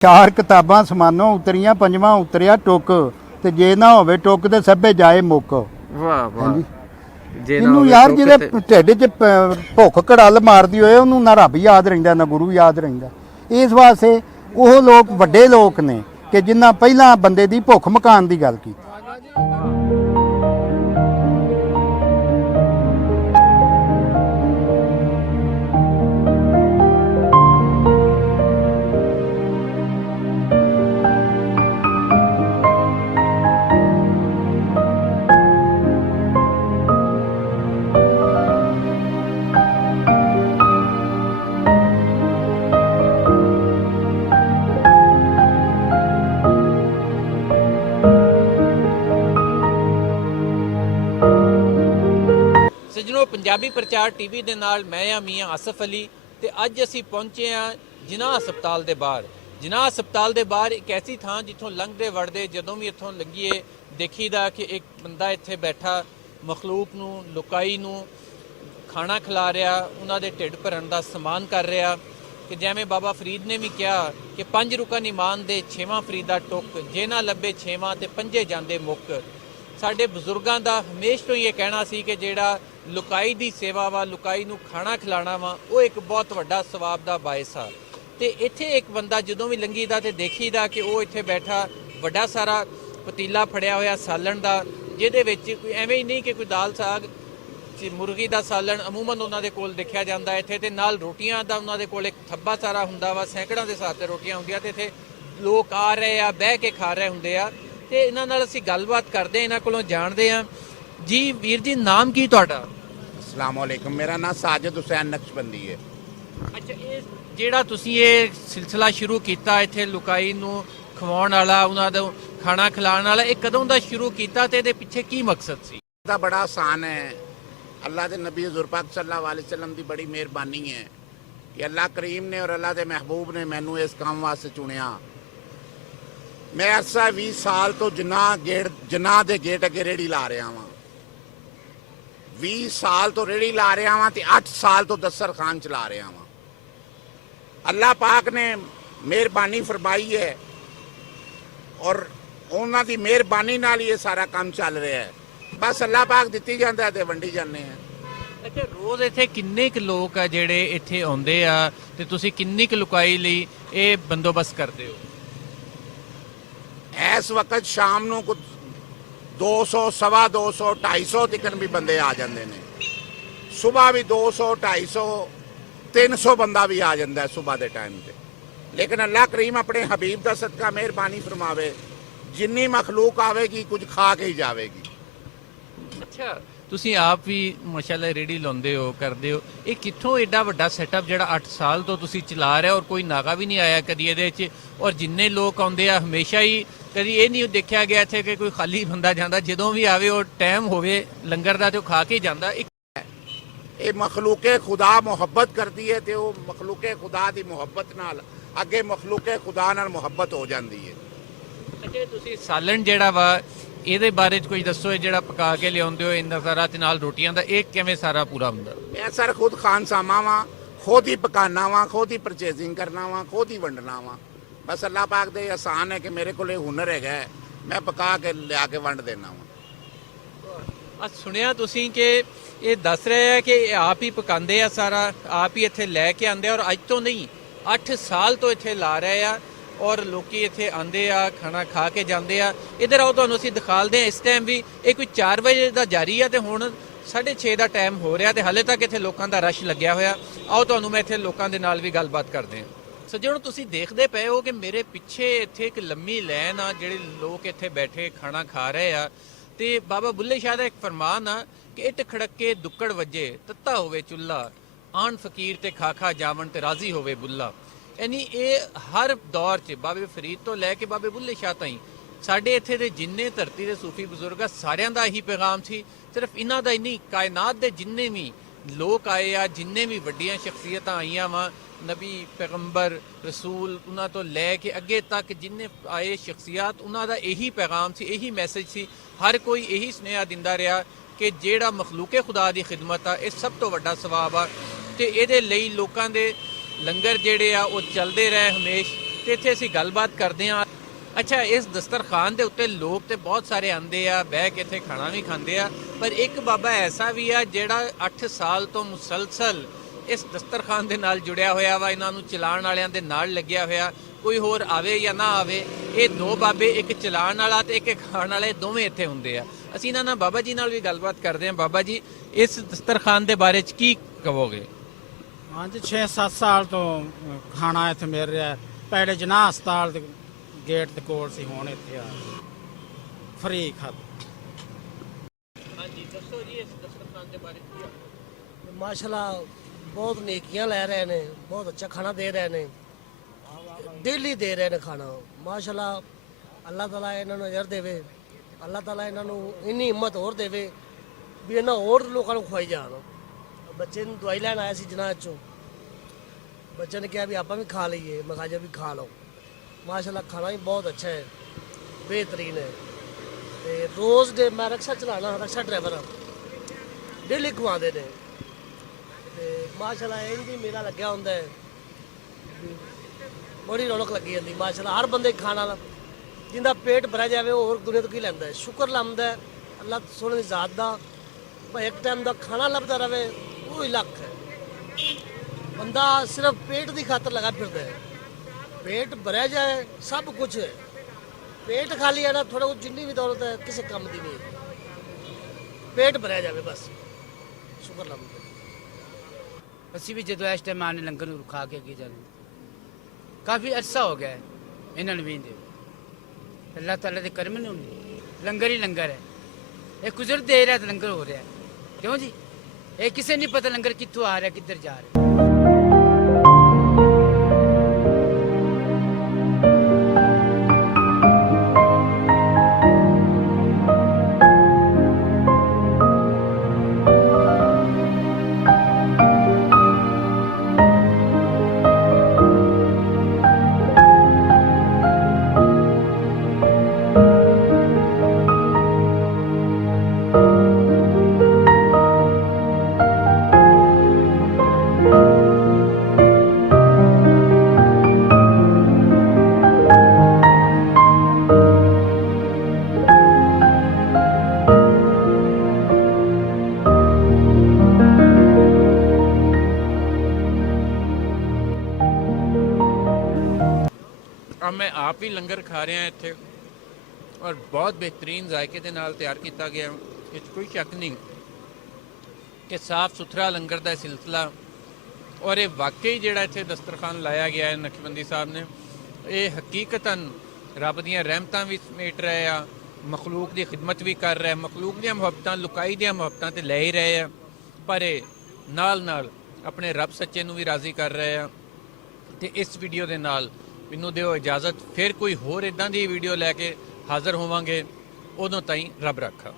चार किताबां समानों उतरियां पंजवां उतरिया टुक ते जे ना होवे टुक ते सभे जाए मुक। वाह वाह जे ना ਇਹਨੂੰ ਹੋਵੇ ਯਾਰ ਟੁੱਕ ਜਿਹਦੇ ਤੇ ਢਿੱਡ 'ਚ ਭੁੱਖ ਕੜਲ ਮਾਰਦੀ ਹੋਏ ਉਹਨੂੰ ਨਾ ਰੱਬ ਯਾਦ ਰਹਿੰਦਾ ਨਾ ਗੁਰੂ ਯਾਦ ਰਹਿੰਦਾ। ਇਸ ਵਾਸਤੇ ਉਹ ਲੋਕ ਵੱਡੇ ਲੋਕ ਨੇ ਕਿ ਜਿਨ੍ਹਾਂ ਪਹਿਲਾਂ ਬੰਦੇ ਦੀ ਭੁੱਖ ਮਕਾਨ ਦੀ ਗੱਲ ਕੀਤੀ। ਸੱਜਣੋ, ਪੰਜਾਬੀ ਪ੍ਰਚਾਰ ਟੀਵੀ ਦੇ ਨਾਲ ਮੈਂ ਆ ਮੀਆਂ ਆਸਫ ਅਲੀ ਤੇ ਅੱਜ ਅਸੀਂ ਪਹੁੰਚੇ ਆ ਜਿਨਾਹ ਹਸਪਤਾਲ ਦੇ ਬਾਹਰ। ਜਿਨਾਹ ਹਸਪਤਾਲ ਦੇ ਬਾਹਰ ਇੱਕ ਐਸੀ ਥਾਂ ਜਿੱਥੋਂ ਲੰਘਦੇ ਵੜਦੇ ਜਦੋਂ ਵੀ ਇੱਥੋਂ ਲੰਘੀਏ ਦੇਖੀਦਾ ਕਿ ਇੱਕ ਬੰਦਾ ਇੱਥੇ ਬੈਠਾ ਮਖਲੂਕ ਨੂੰ ਲੁਕਾਈ ਨੂੰ ਖਾਣਾ ਖਿਲਾ ਰਿਹਾ, ਉਹਨਾਂ ਦੇ ਢਿੱਡ ਭਰਨ ਦਾ ਸਮਾਨ ਕਰ ਰਿਹਾ ਕਿ ਜਿਵੇਂ ਬਾਬਾ ਫਰੀਦ ਨੇ ਵੀ ਕਿਹਾ ਕਿ 5 ਰੁਕਨ ਈਮਾਨ ਦੇ 6ਵਾਂ ਫਰੀਦਾ ਟੁੱਕ ਜੇ ਨਾ ਲੱਭੇ 6ਵਾਂ ਤੇ ਪੰਜੇ ਜਾਂਦੇ ਮੁੱਕ। ਸਾਡੇ ਬਜ਼ੁਰਗਾਂ ਦਾ ਹਮੇਸ਼ਾ ਤੋਂ ਇਹ ਕਹਿਣਾ ਸੀ ਕਿ ਜਿਹੜਾ ਲੁਕਾਈ ਦੀ ਸੇਵਾ ਵਾ, ਲੁਕਾਈ ਨੂੰ ਖਾਣਾ ਖਿਲਾਣਾ ਵਾ, ਉਹ ਇੱਕ ਬਹੁਤ ਵੱਡਾ ਸਵਾਬ ਦਾ ਬਾਇਸ ਆ। ਤੇ ਇੱਥੇ ਇੱਕ ਬੰਦਾ ਜਦੋਂ ਵੀ ਲੰਘੀਦਾ ਤੇ ਦੇਖੀਦਾ ਕਿ ਉਹ ਇੱਥੇ ਬੈਠਾ ਵੱਡਾ ਸਾਰਾ ਪਤੀਲਾ ਫੜਿਆ ਹੋਇਆ ਸਾਲਣ ਦਾ, ਜਿਹਦੇ ਵਿੱਚ ਕੋਈ ਐਵੇਂ ਹੀ ਨਹੀਂ ਕਿ ਕੋਈ ਦਾਲ ਸਾਗ ਮੁਰਗੀ ਦਾ ਸਾਲਣ ਅਮੂਮਨ ਉਹਨਾਂ ਦੇ ਕੋਲ ਦੇਖਿਆ ਜਾਂਦਾ ਇੱਥੇ, ਤੇ ਨਾਲ ਰੋਟੀਆਂ ਦਾ ਉਹਨਾਂ ਦੇ ਕੋਲ ਇੱਕ ਥੱਬਾ ਸਾਰਾ ਹੁੰਦਾ ਵਾ, ਸੈਂਕੜਾਂ ਦੇ ਹਿਸਾਬ ਤੇ ਰੋਟੀਆਂ ਹੁੰਦੀਆਂ ਤੇ ਇੱਥੇ ਲੋਕ ਆ ਰਹੇ ਆ, ਬਹਿ ਕੇ ਖਾ ਰਹੇ ਹੁੰਦੇ ਆ। ਤੇ ਇਹਨਾਂ ਨਾਲ ਅਸੀਂ ਗੱਲਬਾਤ ਕਰਦੇ, ਇਹਨਾਂ ਕੋਲੋਂ ਜਾਣਦੇ ਆ। ਜੀ ਵੀਰ ਜੀ, ਨਾਮ ਕੀ ਤੁਹਾਡਾ? अस्सलामुअलैकुम, मेरा नाम साजिद हुसैन नक्शबंदी है। ਅੱਛਾ, ਇਹ ਜਿਹੜਾ ਤੁਸੀਂ ਇਹ ਸਿਲਸਿਲਾ ਸ਼ੁਰੂ ਕੀਤਾ ਇੱਥੇ ਲੁਕਾਈ ਨੂੰ ਖਵਾਉਣ ਵਾਲਾ, ਉਹਨਾਂ ਦਾ ਖਾਣਾ ਖਿਲਾਉਣ ਵਾਲਾ, ਇਹ ਕਦੋਂ ਦਾ ਸ਼ੁਰੂ ਕੀਤਾ ਤੇ ਇਹਦੇ ਪਿੱਛੇ ਕੀ ਮਕਸਦ ਸੀ? ਇਹਦਾ ਬੜਾ ਆਸਾਨ ਹੈ। ਅੱਲਾਹ ਦੇ ਨਬੀ ਹਜ਼ੂਰ ਪਾਕ ਸੱਲੱਲਾਹੁ ਅਲੈहि ਵਸੱਲਮ ਦੀ ਬੜੀ ਮਿਹਰਬਾਨੀ ਹੈ ਕਿ ਅੱਲਾਹ ਕਰੀਮ ਨੇ ਔਰ ਅੱਲਾਹ ਦੇ ਮਹਿਬੂਬ ਨੇ ਮੈਨੂੰ ਇਸ ਕੰਮ ਵਾਸਤੇ ਚੁਣਿਆ। ਮੈਂ ਅਰਸਾ 20 ਸਾਲ ਤੋਂ ਜਨਾਹ ਦੇ ਗੇਟ ਅੱਗੇ ਰੇੜੀ ਲਾ ਰਿਹਾ ਹਾਂ। 20 ਸਾਲ ਤੋਂ ਰੇੜੀ ਲਾ ਰਿਹਾ ਹਾਂ ਤੇ 8 ਸਾਲ ਤੋਂ ਦਸਤਰਖਾਨ ਚਲਾ ਰਿਹਾ ਹਾਂ। ਅੱਲਾਹ ਪਾਕ ਨੇ ਮਿਹਰਬਾਨੀ ਫਰਮਾਈ ਹੈ ਔਰ ਉਹਨਾਂ ਦੀ ਮਿਹਰਬਾਨੀ ਨਾਲ ਹੀ ਇਹ ਸਾਰਾ ਕੰਮ ਚੱਲ ਰਿਹਾ ਹੈ। ਬਸ ਅੱਲਾਹ ਪਾਕ ਦਿੱਤੀ ਜਾਂਦਾ ਤੇ ਵੰਡੀ ਜਾਂਦੇ ਆ। ਅੱਛਾ, ਰੋਜ਼ ਇੱਥੇ ਕਿੰਨੇ ਕੁ ਲੋਕ ਆ ਜਿਹੜੇ ਇੱਥੇ ਆਉਂਦੇ ਆ ਤੇ ਤੁਸੀਂ ਕਿੰਨੀ ਕੁ ਲੁਕਾਈ ਲਈ ਇਹ ਬੰਦੋਬਸਤ ਕਰਦੇ ਹੋ? ਇਸ ਵਕਤ ਸ਼ਾਮ ਨੂੰ ਕੁਝ 200 ਸਵਾ 200 250 ਤੱਕ ਵੀ ਬੰਦੇ ਆ ਜਾਂਦੇ ਨੇ। ਸਵੇਰ ਵੀ 200 250 300 ਬੰਦਾ ਵੀ ਆ ਜਾਂਦਾ ਹੈ ਸਵੇਰ ਦੇ ਟਾਈਮ ਤੇ। ਲੇਕਿਨ ਅੱਲਾਹ ਕਰੀਮ ਆਪਣੇ ਹਬੀਬ ਦਾ ਸਦਕਾ ਮਿਹਰਬਾਨੀ ਫਰਮਾਵੇ, ਜਿੰਨੀ ਮਖਲੂਕ ਆਵੇਗੀ ਕੁਝ ਖਾ ਕੇ ਹੀ ਜਾਵੇਗੀ। ਅੱਛਾ, ਤੁਸੀਂ ਆਪ ਵੀ ਮਾਸ਼ਾਅੱਲਾ ਰੇੜੀ ਲਾਉਂਦੇ ਹੋ, ਕਰਦੇ ਹੋ, ਇਹ ਕਿੱਥੋਂ ਐਡਾ ਵੱਡਾ ਸੈਟਅਪ ਜਿਹੜਾ 8 ਸਾਲ ਤੋਂ ਤੁਸੀਂ ਚਲਾ ਰਹੇ ਹੋ ਔਰ ਕੋਈ ਨਾਗਾ ਵੀ ਨਹੀਂ ਆਇਆ ਕਦੀ ਇਹਦੇ 'ਚ? ਔਰ ਜਿੰਨੇ ਲੋਕ ਆਉਂਦੇ ਆ ਹਮੇਸ਼ਾ ਹੀ ਕਦੀ ਇਹ ਨਹੀਂ ਦੇਖਿਆ ਗਿਆ ਇੱਥੇ ਕਿ ਕੋਈ ਖਾਲੀ ਬੰਦਾ ਜਾਂਦਾ, ਜਦੋਂ ਵੀ ਆਵੇ ਉਹ ਟਾਈਮ ਹੋਵੇ ਲੰਗਰ ਦਾ ਤੇ ਉਹ ਖਾ ਕੇ ਜਾਂਦਾ। ਇਹ ਮਖਲੂਕੇ ਖੁਦਾ ਮੁਹੱਬਤ ਕਰਦੀ ਹੈ ਤੇ ਉਹ ਮਖਲੂਕੇ ਖੁਦਾ ਦੀ ਮੁਹੱਬਤ ਨਾਲ ਅੱਗੇ ਮਖਲੂਕੇ ਖੁਦਾ ਨਾਲ ਮੁਹੱਬਤ ਹੋ ਜਾਂਦੀ ਹੈ। ਅੱਛਾ, ਤੁਸੀਂ ਸਾਲਣ ਜਿਹੜਾ ਵਾ ਇਹਦੇ ਬਾਰੇ 'ਚ ਕੁਝ ਦੱਸੋ। ਇਹ ਜਿਹੜਾ ਪਕਾ ਕੇ ਲਿਆਉਂਦੇ ਹੋ ਇਹਨਾਂ ਸਾਰਾ ਤੇ ਨਾਲ ਰੋਟੀਆਂ ਦਾ, ਇਹ ਕਿਵੇਂ ਸਾਰਾ ਪੂਰਾ ਹੁੰਦਾ? ਮੈਂ ਸਰ ਖੁਦ ਖਾਨਸਾਮਾ ਵਾਂ, ਖੁਦ ਹੀ ਪਕਾਨਾ ਵਾਂ, ਖੁਦ ਹੀ ਪਰਚੇਜ਼ਿੰਗ ਕਰਨਾ ਵਾਂ, ਖੁਦ ਹੀ ਵੰਡਣਾ ਵਾਂ। ਬਸ ਅੱਲਾਹ ਪਾਕ ਦੇ ਆਸਾਨ ਹੈ ਕਿ ਮੇਰੇ ਕੋਲ ਇਹ ਹੁਨਰ ਹੈਗਾ, ਮੈਂ ਪਕਾ ਕੇ ਲਿਆ ਕੇ ਵੰਡ ਦੇਣਾ ਵਾਂ। ਅੱਜ ਸੁਣਿਆ ਤੁਸੀਂ ਕਿ ਇਹ ਦੱਸ ਰਹੇ ਆ ਕਿ ਇਹ ਆਪ ਹੀ ਪਕਾਉਂਦੇ ਆ, ਸਾਰਾ ਆਪ ਹੀ ਇੱਥੇ ਲੈ ਕੇ ਆਉਂਦੇ ਆ ਔਰ ਅੱਜ ਤੋਂ ਨਹੀਂ 8 ਸਾਲ ਤੋਂ ਇੱਥੇ ਲਾ ਰਹੇ ਆ ਔਰ ਲੋਕੀ ਇੱਥੇ ਆਉਂਦੇ ਆ, ਖਾਣਾ ਖਾ ਕੇ ਜਾਂਦੇ ਆ। ਇੱਧਰ ਆਓ, ਤੁਹਾਨੂੰ ਅਸੀਂ ਦਿਖਾਲਦੇ ਆ। ਇਸ ਟਾਈਮ ਵੀ ਇਹ ਕੋਈ 4 ਵਜੇ ਦਾ ਜਾਰੀ ਆ ਤੇ ਹੁਣ 6:30 ਦਾ ਟਾਈਮ ਹੋ ਰਿਹਾ ਤੇ ਹਾਲੇ ਤੱਕ ਇੱਥੇ ਲੋਕਾਂ ਦਾ ਰਸ਼ ਲੱਗਿਆ ਹੋਇਆ। ਆਓ ਤੁਹਾਨੂੰ ਮੈਂ ਇੱਥੇ ਲੋਕਾਂ ਦੇ ਨਾਲ ਵੀ ਗੱਲਬਾਤ ਕਰਦੇ ਹਾਂ। ਸੱਜਣੋ, ਤੁਸੀਂ ਦੇਖਦੇ ਪਏ ਹੋ ਕਿ ਮੇਰੇ ਪਿੱਛੇ ਇੱਥੇ ਇੱਕ ਲੰਮੀ ਲਾਈਨ ਆ, ਜਿਹੜੇ ਲੋਕ ਇੱਥੇ ਬੈਠੇ ਖਾਣਾ ਖਾ ਰਹੇ ਆ। ਤੇ ਬਾਬਾ ਬੁੱਲੇ ਸ਼ਾਹ ਦਾ ਇੱਕ ਫਰਮਾਨ ਆ ਕਿ ਇੱਟ ਖੜਕੇ ਦੁੱਕੜ ਵੱਜੇ, ਤੱਤਾ ਹੋਵੇ ਚੁੱਲਾ, ਆਣ ਫਕੀਰ ਤੇ ਖਾਖਾ ਜਾਵਣ ਤੇ ਰਾਜ਼ੀ ਹੋਵੇ ਬੁੱਲਾ। ਯਾਨੀ ਇਹ ਹਰ ਦੌਰ 'ਚ ਬਾਬੇ ਫਰੀਦ ਤੋਂ ਲੈ ਕੇ ਬਾਬੇ ਬੁੱਲੇ ਸ਼ਾਹ ਤਾਈਂ ਸਾਡੇ ਇੱਥੇ ਦੇ ਜਿੰਨੇ ਧਰਤੀ ਦੇ ਸੂਫੀ ਬਜ਼ੁਰਗ ਆ, ਸਾਰਿਆਂ ਦਾ ਇਹੀ ਪੈਗਾਮ ਸੀ। ਸਿਰਫ ਇਹਨਾਂ ਦਾ ਹੀ ਨਹੀਂ, ਕਾਇਨਾਤ ਦੇ ਜਿੰਨੇ ਵੀ ਲੋਕ ਆਏ ਆ, ਜਿੰਨੇ ਵੀ ਵੱਡੀਆਂ ਸ਼ਖਸੀਅਤਾਂ ਆਈਆਂ ਵਾ, ਨਬੀ ਪੈਗੰਬਰ ਰਸੂਲ, ਉਹਨਾਂ ਤੋਂ ਲੈ ਕੇ ਅੱਗੇ ਤੱਕ ਜਿੰਨੇ ਆਏ ਸ਼ਖਸੀਅਤ, ਉਹਨਾਂ ਦਾ ਇਹੀ ਪੈਗਾਮ ਸੀ, ਇਹੀ ਮੈਸੇਜ ਸੀ। ਹਰ ਕੋਈ ਇਹੀ ਸੁਨੇਹਾ ਦਿੰਦਾ ਰਿਹਾ ਕਿ ਜਿਹੜਾ ਮਖਲੂਕੇ ਖੁਦਾ ਦੀ ਖਿਦਮਤ ਆ, ਇਹ ਸਭ ਤੋਂ ਵੱਡਾ ਸਵਾਬ ਆ। ਤੇ ਇਹਦੇ ਲਈ ਲੋਕਾਂ ਦੇ ਲੰਗਰ ਜਿਹੜੇ ਆ ਉਹ ਚੱਲਦੇ ਰਹੇ ਹਮੇਸ਼। ਤੇ ਇੱਥੇ ਅਸੀਂ ਗੱਲਬਾਤ ਕਰਦੇ ਹਾਂ। ਅੱਛਾ, ਇਸ ਦਸਤਰਖਾਨ ਦੇ ਉੱਤੇ ਲੋਕ ਤੇ ਬਹੁਤ ਸਾਰੇ ਆਉਂਦੇ ਆ, ਬਹਿ ਕੇ ਇੱਥੇ ਖਾਣਾ ਵੀ ਖਾਂਦੇ ਆ, ਪਰ ਇੱਕ ਬਾਬਾ ਐਸਾ ਵੀ ਆ ਜਿਹੜਾ 8 ਸਾਲ ਤੋਂ ਮੁਸਲਸਲ ਇਸ ਦਸਤਰਖਾਨ ਦੇ ਨਾਲ ਜੁੜਿਆ ਹੋਇਆ ਵਾ, ਇਹਨਾਂ ਨੂੰ ਚਲਾਉਣ ਵਾਲਿਆਂ ਦੇ ਨਾਲ ਲੱਗਿਆ ਹੋਇਆ। ਕੋਈ ਹੋਰ ਆਵੇ ਜਾਂ ਨਾ ਆਵੇ, ਇਹ ਦੋ ਬਾਬੇ, ਇੱਕ ਚਲਾਉਣ ਵਾਲਾ ਤੇ ਇੱਕ ਖਾਣ ਵਾਲੇ, ਦੋਵੇਂ ਇੱਥੇ ਹੁੰਦੇ ਆ। ਅਸੀਂ ਇਹਨਾਂ ਨਾਲ ਬਾਬਾ ਜੀ ਨਾਲ ਵੀ ਗੱਲਬਾਤ ਕਰਦੇ ਹਾਂ। ਬਾਬਾ ਜੀ, ਇਸ ਦਸਤਰਖਾਨ ਦੇ ਬਾਰੇ 'ਚ ਕੀ ਕਹੋਗੇ? ਹਾਂਜੀ, 6-7 ਸਾਲ ਤੋਂ ਖਾਣਾ ਇੱਥੇ ਮਿਲ ਰਿਹਾ। ਪਹਿਲੇ ਜਨਾਹ ਹਸਪਤਾਲ ਦੇ ਗੇਟ ਦੇ ਕੋਲ ਸੀ, ਹੁਣ ਇੱਥੇ ਆ ਫਰੀ ਖਾਦ। ਹਾਂਜੀ, ਦੱਸੋ ਜੀ ਇਸ ਦਸਤਰਖਾਨ ਦੇ ਬਾਰੇ ਕੀ? ਮਾਸ਼ਾਅੱਲਾ ਬਹੁਤ ਨੇਕੀਆਂ ਲੈ ਰਹੇ ਨੇ, ਬਹੁਤ ਅੱਛਾ ਖਾਣਾ ਦੇ ਰਹੇ ਨੇ, ਡੇਲੀ ਦੇ ਰਹੇ ਨੇ ਖਾਣਾ। ਮਾਸ਼ਾਅੱਲਾ, ਅੱਲਾਹ ਤਾਲਾ ਇਹਨਾਂ ਨੂੰ ਅਜਰ ਦੇਵੇ, ਅੱਲਾਹ ਤਾਲਾ ਇਹਨਾਂ ਨੂੰ ਇੰਨੀ ਹਿੰਮਤ ਹੋਰ ਦੇਵੇ ਵੀ ਇਹਨਾਂ ਹੋਰ ਲੋਕਾਂ ਨੂੰ ਖਵਾਈ ਜਾਣ। ਬੱਚੇ ਨੂੰ ਦਵਾਈ ਲੈਣ ਆਇਆ ਸੀ ਜਨਾਹ ਚੋਂ, ਬੱਚੇ ਨੇ ਕਿਹਾ ਵੀ ਆਪਾਂ ਵੀ ਖਾ ਲਈਏ, ਮੈਂ ਕਿਹਾ ਜੀ ਵੀ ਖਾ ਲਓ। ਮਾਸ਼ਾਅੱਲਾ ਖਾਣਾ ਵੀ ਬਹੁਤ ਅੱਛਾ ਹੈ, ਬਿਹਤਰੀਨ ਹੈ। ਤੇ ਰੋਜ਼ ਦੇ ਮੈਂ ਰਕਸ਼ਾ ਚਲਾਉਣਾ, ਰਕਸ਼ਾ ਡਰਾਈਵਰ ਹਾਂ, ਡੇਲੀ ਖਵਾਉਂਦੇ ਨੇ। ਤੇ ਮਾਸ਼ਾਅੱਲਾ ਇੰਜ ਹੀ ਮੇਲਾ ਲੱਗਿਆ ਹੁੰਦਾ ਹੈ, ਬੜੀ ਰੌਣਕ ਲੱਗੀ ਜਾਂਦੀ। ਮਾਸ਼ਾਅੱਲਾ ਹਰ ਬੰਦੇ ਖਾਣਾ ਜਿੰਦਾ ਪੇਟ ਭਰਿਆ ਜਾਵੇ ਉਹ ਹੋਰ ਦੁਨੀਆ ਤੋਂ ਕੀ ਲੈਂਦਾ ਹੈ। ਸ਼ੁਕਰ ਲਾਉਂਦਾ ਹੈ ਅੱਲਾਹ ਸੋਹਣੇ ਦੀ ਜ਼ਾਤ ਦਾ, ਭਾਈ ਇੱਕ ਟਾਈਮ ਦਾ ਖਾਣਾ ਲੱਭਦਾ ਰਵੇ ਉਹ ਹੀ ਲੱਖ ਹੈ। ਬੰਦਾ ਸਿਰਫ ਪੇਟ ਦੀ ਖਾਤਰ ਲਗਾ ਫਿਰਦਾ ਹੈ। ਪੇਟ ਭਰਿਆ ਜਾਏ ਸਭ ਕੁਝ ਹੈ, ਪੇਟ ਖਾਲੀ ਹੈ ਨਾ, ਥੋੜਾ ਬਹੁਤ ਜਿੰਨੀ ਵੀ ਦੌਲਤ ਹੈ ਕਿਸੇ ਕੰਮ ਦੀ ਨਹੀਂ ਹੈ। ਪੇਟ ਭਰਿਆ ਜਾਵੇ ਬਸ, ਸ਼ੁਕਰ ਲਾਉਂਦਾ। ਅਸੀਂ ਵੀ ਜਦੋਂ ਇਸ ਟਾਈਮ ਆਨੇ ਲੰਗਰ ਨੂੰ ਖਾ ਕੇ ਅੱਗੇ ਜਾਂਦੇ, ਕਾਫੀ ਅਰਸਾ ਹੋ ਗਿਆ ਹੈ ਇਹਨਾਂ ਨੂੰ ਵੀਂਦੇ। ਅੱਲਾਹ ਤਾਲਾ ਦੇ ਕਰਮ ਨੇ ਹੁੰਦੇ, ਲੰਗਰ ਹੀ ਲੰਗਰ ਹੈ। ਇਹ ਗੁਜ਼ਰ ਦੇ ਰਿਹਾ ਤਾਂ ਲੰਗਰ ਹੋ ਰਿਹਾ, ਕਿਉਂ ਜੀ? ਇਹ ਕਿਸੇ ਨਹੀਂ ਪਤਾ ਲੰਗਰ ਕਿੱਥੋਂ ਆ ਰਿਹਾ, ਕਿੱਧਰ ਜਾ ਰਿਹਾ। अब मैं आप ही लंगर खा रहे हैं इत्थे, और बहुत बेहतरीन जायके दे नाल तैयार किया गया। इस कोई शक नहीं कि साफ सुथरा लंगर का सिलसिला, और ये वाकई जिहड़ा इत्थे दस्तरखान लाया गया है नक्शबंदी साहब ने, ये हकीकतन रब दियां रहमतां भी समेट रहे आ, मखलूक की खिदमत भी कर रहा है, मखलूक दी मुहब्बतां, लुकाई दी मुहब्बतां ते ले ही रहे हैं, पर नाल नाल अपने रब सच्चे नूं भी राज़ी कर रहे हैं। तो इस वीडियो के नाल मैनूं दिओ इजाज़त, फिर कोई होर इदां दी वीडियो लैके हाज़र होवांगे, उदों ताईं रब रखा।